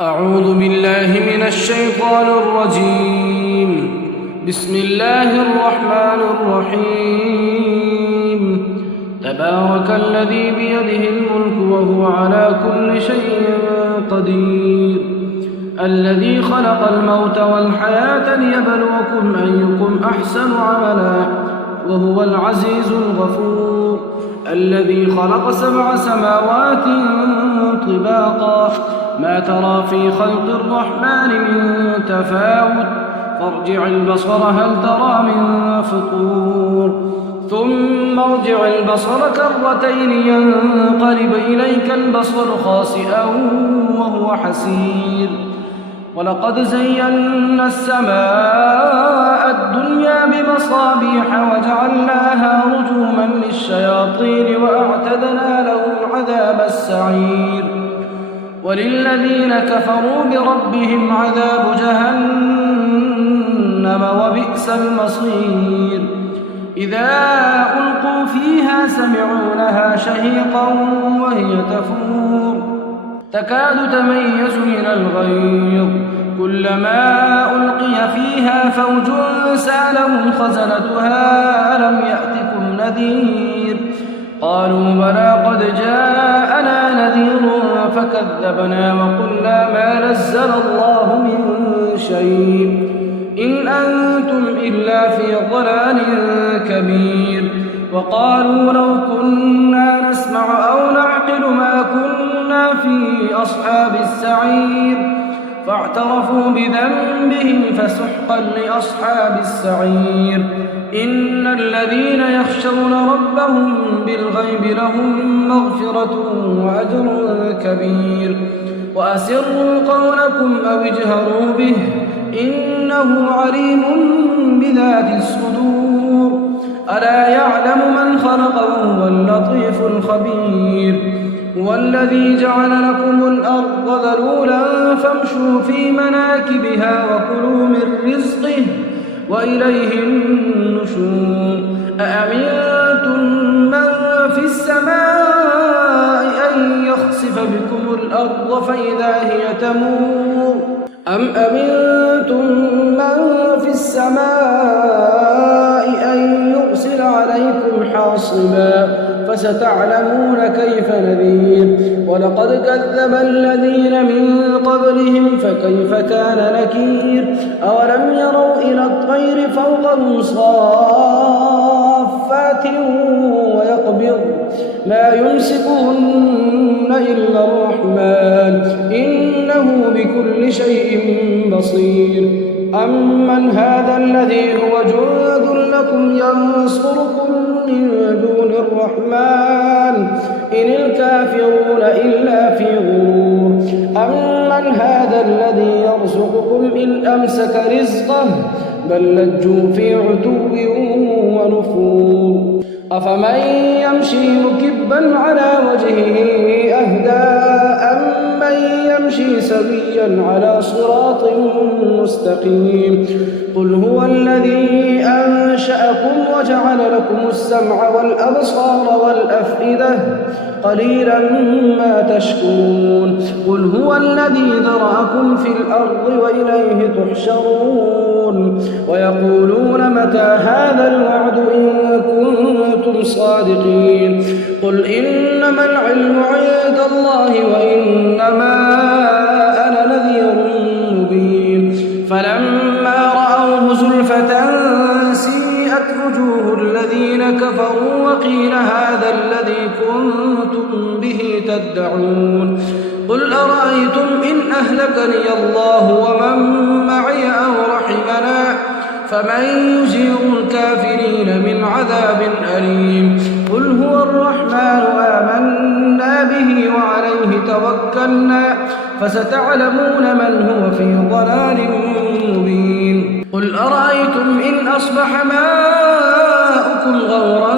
أعوذ بالله من الشيطان الرجيم. بسم الله الرحمن الرحيم. تبارك الذي بيده الملك وهو على كل شيء قدير. الذي خلق الموت والحياة ليبلوكم أيكم أحسن عملا وهو العزيز الغفور. الذي خلق 7 سماوات طباقا ما ترى في خلق الرحمن من تفاوت فارجع البصر هل ترى من فطور ثم ارجع البصر كرتين ينقلب إليك البصر خاسئا وهو حسير. ولقد زينا السماء الدنيا بمصابيح وجعلناها رجوما للشياطين وأعتدنا لهم عذاب السعير. وللذين كفروا بربهم عذاب جهنم وبئس المصير. إذا ألقوا فيها سمعوا لها شهيقا وهي تفور تكاد تميز من الغيظ كلما ألقي فيها فوج سألهم خزنتها ألم يأتكم نذير قالوا بلى قد جاءنا نذير فكذبنا وقلنا ما نزل الله من شيء إن أنتم إلا في ضلال كبير. وقالوا لو كنا نسمع أو نعقل ما كنا في أصحاب السعير فاعترفوا بذنبهم فسحقا لأصحاب السعير. إن الذين يخشون ربهم بالغيب لهم مغفرة وأجر كبير. وأسروا قولكم أو اجهروا به إنه عليم بذات الصدور. ألا يعلم من خلق وهو اللطيف الخبير. هو الذي جعل لكم الأرض ذلولا فامشوا في مناكبها وكلوا من رزقه وإليه النشور. أأمنتم من في السماء أن يخسف بكم الأرض فإذا هي تمور أم أمنتم من في السماء أن يرسل عليكم حاصبا فستعلمون كيف نذير. ولقد كذب الذين من قبلهم فكيف كان نكير. أولم يروا إلى الطير فوقهم صافات ويقبض ما يمسكهن إلا الرحمن إنه بكل شيء بصير. أمن هذا الذي هو جند لكم ينصركم من دون الرحمن إن الكافرون إلا في غرور. أمن هذا الذي يرزقكم إن أمسك رزقه بل لجوا في عتو ونفور. أفمن يمشي مكبا على وجهه أهدى أمن يمشي سويا على صراط مستقيم. قل هو الذي أنشأكم وجعل لكم السمع والأبصار والأفئدة قليلا ما تشكرون. قل هو الذي ذرأكم في الأرض وإليه تحشرون. ويقولون متى هذا الوعد إن كنتم صادقين. قل إنما العلم عند الله وإنما أنا نذير مبين. فلما رأوه زلفة سيئت وجوه الذين كفروا وقيل هذا الذي كنتم به تدعون. قل أرأيتم إن أهلكني الله ومن معي أو رحمنا فمن يجير الكافرين من عذاب أليم. قل هو الرحمن آمنا به وعليه توكلنا فستعلمون من هو في ضلال مبين. قل أرأيتم إن أصبح ماؤكم غورا